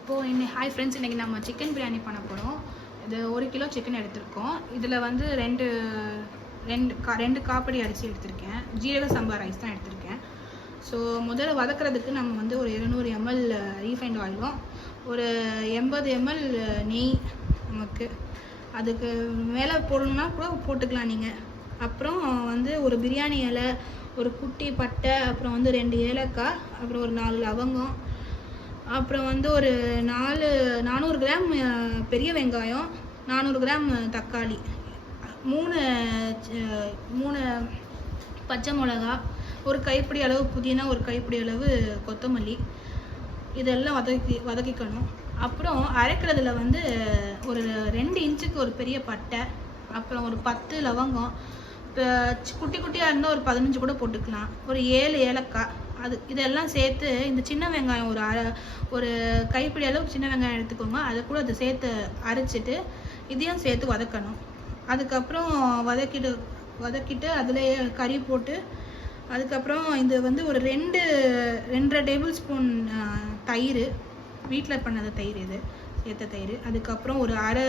இப்போது hi friends, இன்றைக்கி நம்ம சிக்கன் பிரியாணி பண்ண போகிறோம். இது 1 கிலோ சிக்கன் எடுத்திருக்கோம். இதில் வந்து ரெண்டு காப்படி அரிசி எடுத்திருக்கேன். ஜீரக சம்பா ரைஸ் தான் எடுத்திருக்கேன். ஸோ முதல்ல வதக்கிறதுக்கு நம்ம வந்து ஒரு 200 ml ரீஃபைண்ட் ஆயிலும், ஒரு 80 ml நெய், நமக்கு அதுக்கு மேலே போடணுன்னா கூட போட்டுக்கலாம் நீங்கள். அப்புறம் வந்து ஒரு பிரியாணி இலை, ஒரு குட்டி பட்டை, அப்புறம் வந்து 2 ஏலக்காய், அப்புறம் ஒரு 4 லவங்கம், அப்புறம் வந்து ஒரு 400 கிராம் பெரிய வெங்காயம், 400 கிராம் தக்காளி, 3 பச்சை மிளகா, ஒரு கைப்பிடி அளவு புதினா, ஒரு கைப்பிடி அளவு கொத்தமல்லி, இதெல்லாம் வதக்கிக்கணும். அப்புறம் அரைக்கிறதுல வந்து ஒரு 2 இன்ச்சுக்கு ஒரு பெரிய பட்டை, அப்புறம் ஒரு 10 லவங்கம், இப்போ குட்டி குட்டியாக இருந்தால் ஒரு 15 கூட போட்டுக்கலாம், ஒரு 7 ஏலக்காய், இதெல்லாம் சேர்த்து இந்த சின்ன வெங்காயம் ஒரு கைப்பிடி அளவு சின்ன வெங்காயம் எடுத்துக்கோங்க. அதை கூட அதை சேர்த்து அரைச்சிட்டு இதையும் சேர்த்து வதக்கணும். அதுக்கப்புறம் வதக்கிட்டு அதிலேயே கறி போட்டு, அதுக்கப்புறம் இது வந்து ஒரு 2.5 டேபிள் ஸ்பூன் தயிர், வீட்டில் பண்ணது தயிர், இது சேர்த்த தயிர், அதுக்கப்புறம் ஒரு அரை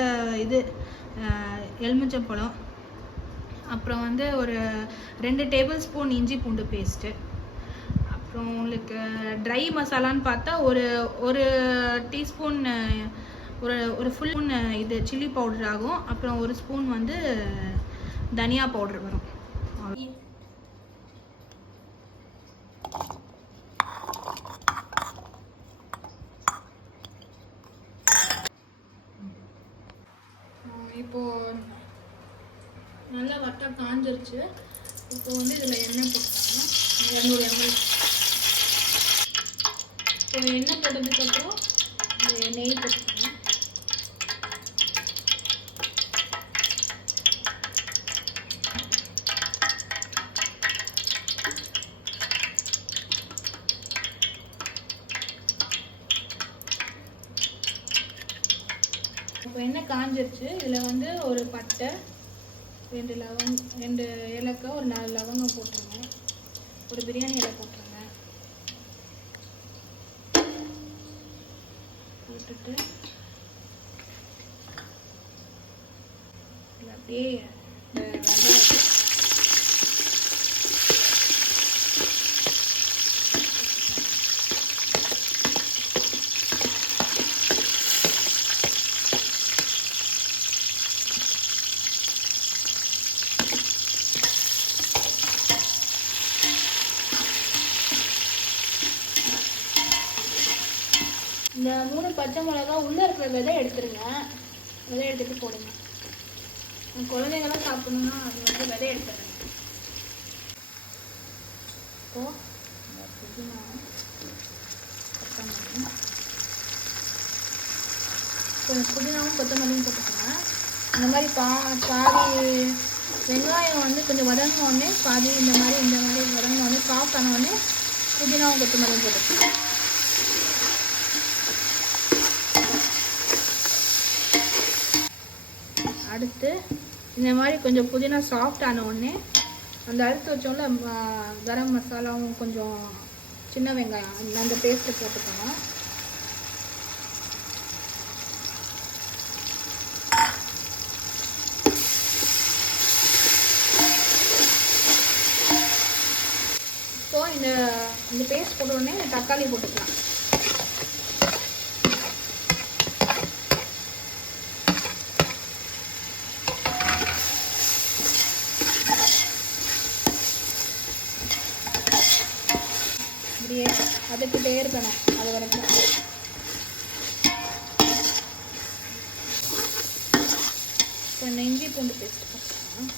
எலுமிச்சம்பழம், அப்புறம் வந்து ஒரு 2 டேபிள் ஸ்பூன் இஞ்சி பூண்டு பேஸ்ட்டு, அப்புறம் உங்களுக்கு ட்ரை மசாலான்னு பார்த்தா ஒரு டீஸ்பூன், ஒரு ஃபுல் ஸ்பூன் இது சில்லி பவுடர் ஆகும். அப்புறம் ஒரு ஸ்பூன் வந்து தனியா பவுடர் வரும். இப்போது நல்லா வட்டா காஞ்சிருச்சு. இப்போ வந்து இதில் எண்ணெய் போட்டுக்கலாம், 200 ml. இப்போ எண்ணெய் போட்டதுக்கப்புறம் நெய் போட்டுக்கலாம். இப்போ எண்ணெய் காஞ்சிருச்சு. இதில் வந்து ஒரு பட்டை, 2 ஏலக்காய், ஒரு 4 லவங்கம் போட்டுருங்க, ஒரு பிரியாணி இலை போட்டுருங்க. போட்டுட்டு அப்படியே வெங்காயத்தை இந்த 3 பச்சை மிளகா உள்ளே இருக்கிற விதை எடுத்துருங்க. விதை எடுத்துட்டு போடுங்க. குழந்தைங்களாம் சாப்பிடணுன்னா அது வந்து விதை எடுத்துருங்க. இப்போது புதினா, கொத்தமல்லி, கொஞ்சம் புதினாவும் கொத்தமல்லியும் போட்டுக்கோங்க. இந்த மாதிரி பாதி வெங்காயம் வந்து கொஞ்சம் வதங்கினோடனே, பாதி இந்த மாதிரி வதங்கினோடனே, சாஃப்ட் ஆனோடனே புதினாவும் கொத்தமல்லியும் போட்டுக்கோங்க. அடுத்து இந்த மாதிரி கொஞ்சம் புதினா சாஃப்ட் ஆன உடனே அந்த அறுத்து வச்சோம்ல கரம் மசாலாவும் கொஞ்சம் சின்ன வெங்காயம் அந்த பேஸ்ட்டை போட்டுக்கணும். இப்போது இந்த பேஸ்ட் போட்ட உடனே தக்காளி போட்டுக்கலாம். அப்படியே அதுக்கிட்டே இருக்கணும் அது வரைக்கும். இப்போ இந்த இஞ்சி பூண்டு பேஸ்ட் போட்டுக்கலாம்.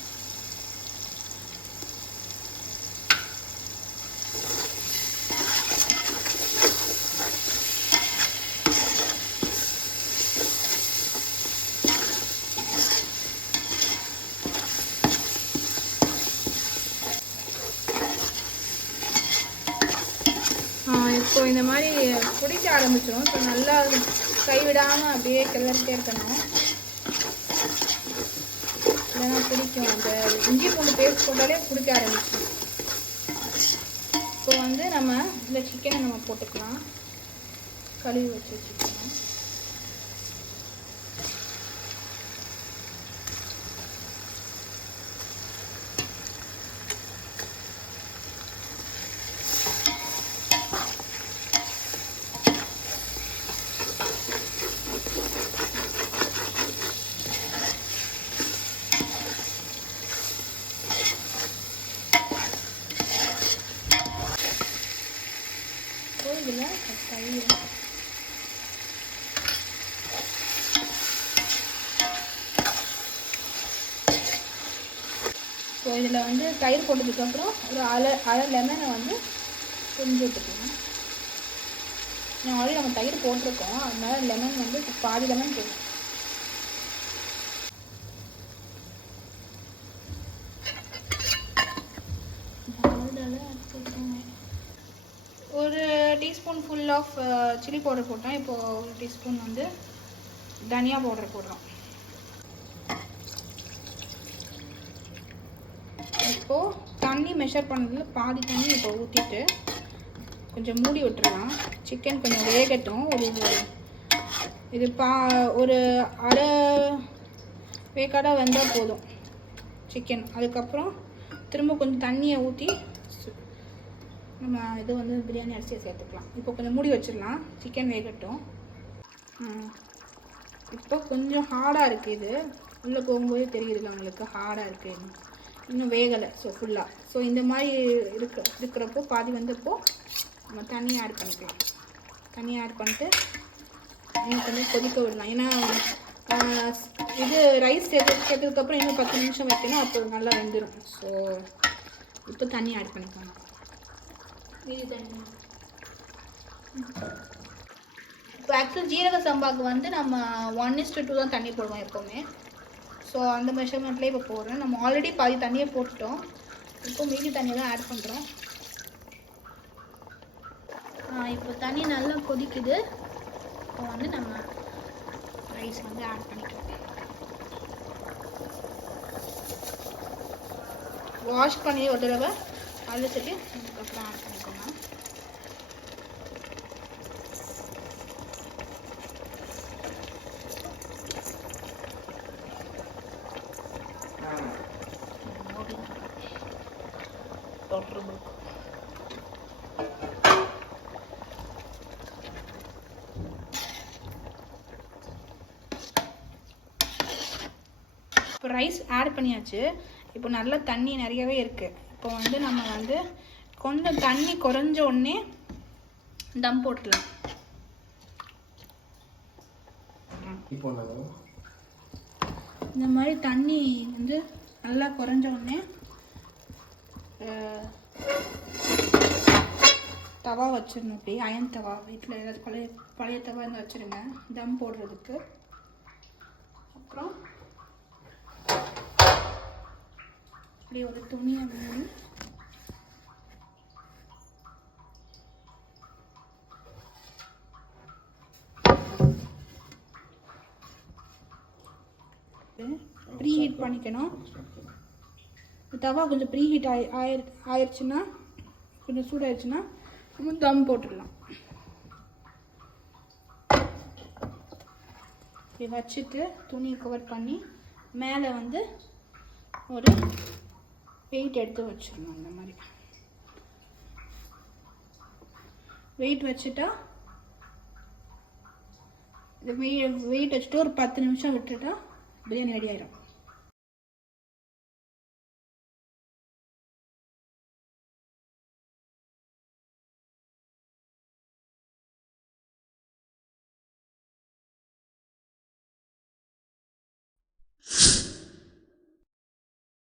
இப்போ இந்த மாதிரி பிடிக்க ஆரம்பிச்சிடும். இப்போ நல்லா கைவிடாமல் அப்படியே கிளறிட்டே இருக்கணும், இல்லைன்னா பிடிக்கும். அந்த இஞ்சி பூண்டு பேஸ்ட் போட்டாலே பிடிக்க ஆரம்பிச்சிடும். இப்போ வந்து நம்ம இந்த சிக்கனை போட்டுக்கலாம். கழுவி வச்சு வச்சுக்கோங்க. இதில் தயிர் ஸோ இதில் வந்து தயிர் போட்டதுக்கப்புறம் ஒரு அரை லெமனை வந்து புரிஞ்சு விட்டுக்கலாம். ஆல்ரெடி நம்ம தயிர் போட்டிருக்கோம், அதனால லெமன் வந்து பாதி லெமன் போடும். ஒரு teaspoon full of chilli powder போட்டோம். இப்போது ஒரு டீஸ்பூன் வந்து தனியா பவுடர் போடுறோம். இப்போது தண்ணி மெஷர் பண்ணதில் பாதி தண்ணி இப்போ ஊற்றிட்டு கொஞ்சம் மூடி விட்டுறலாம். சிக்கன் கொஞ்சம் வேகட்டும். இது ஒரு அரை வேக்காடாக வெந்தால் போதும் சிக்கன். அதுக்கப்புறம் திரும்ப கொஞ்சம் தண்ணியை ஊற்றி நம்ம இது வந்து பிரியாணி அரிசியை சேர்த்துக்கலாம். இப்போ கொஞ்சம் மூடி வச்சிடலாம், சிக்கன் வேகட்டும். இப்போ கொஞ்சம் ஹார்டாக இருக்குது, இது உள்ளே போகும்போது தெரியுதுல்ல உங்களுக்கு ஹார்டாக இருக்குது, இன்னும் வேகலை. ஸோ ஃபுல்லாக இந்த மாதிரி இருக்கிறப்போ பாதி வந்தப்போ நம்ம தண்ணியை ஆட் பண்ணிக்கலாம். தண்ணியை ஆட் பண்ணிட்டு இன்னும் கொஞ்சம் கொதிக்க விடலாம். ஏன்னா இது ரைஸ் சேர்த்ததுக்கப்புறம் இன்னும் 10 நிமிஷம் வைக்கணும், அப்போ நல்லா வெந்துடும். ஸோ இப்போ தண்ணி ஆட் பண்ணிக்கலாம். மீதி தண்ணி இப்போ ஆக்சுவல் ஜீரக சம்பாவுக்கு வந்து நம்ம 1:2 தான் தண்ணி போடுவோம் எப்போவுமே. ஸோ அந்த மெஷர்மெண்ட்லேயே இப்போ போடுறேன். நம்ம ஆல்ரெடி பாதி தண்ணியை போட்டுட்டோம், இப்போ மீதி தண்ணியை தான் ஆட் பண்ணுறோம். இப்போ தண்ணி நல்லா கொதிக்குது. இப்போ வந்து நம்ம ரைஸ் வந்து ஆட் பண்ணிக்கலாம். வாஷ் பண்ணி ஒரு தடவை அழைச்சிட்டு அதுக்கப்புறம் ஆட் பண்ணிக்கோங்க. இப்போ ரைஸ் ஆட் பண்ணியாச்சு. இப்போ நல்லா தண்ணி நிறையவே இருக்குது. இப்போ வந்து நம்ம வந்து கொஞ்சம் தண்ணி குறைஞ்ச உடனே தம் போட்டுடலாம். இந்த மாதிரி தண்ணி வந்து நல்லா குறைஞ்ச உடனே தவா வச்சிடணும். அப்படி அயன் தவா வீட்டில் ஏதாவது பழைய தவா இருந்து வச்சுருங்க தம் போடுறதுக்கு. அப்புறம் அப்படி ஒரு துணியை மூடி ப்ரீ ஹீட் பண்ணிக்கணும். தவா கொஞ்சம் ப்ரீ ஹீட் ஆயிடுச்சுன்னா, கொஞ்சம் சூடாயிடுச்சுன்னா நம்ம தம் போட்டுடலாம். இப்படி வச்சுட்டு துணியை கவர் பண்ணி மேலே வந்து ஒரு வெயிட் எடுத்து வச்சிடணும். அந்த மாதிரி வெயிட் வச்சுட்டா இது வெயிட் வச்சுட்டு ஒரு 10 நிமிஷம் விட்டுட்டா பிரியாணி ரெடி ஆயிடும்.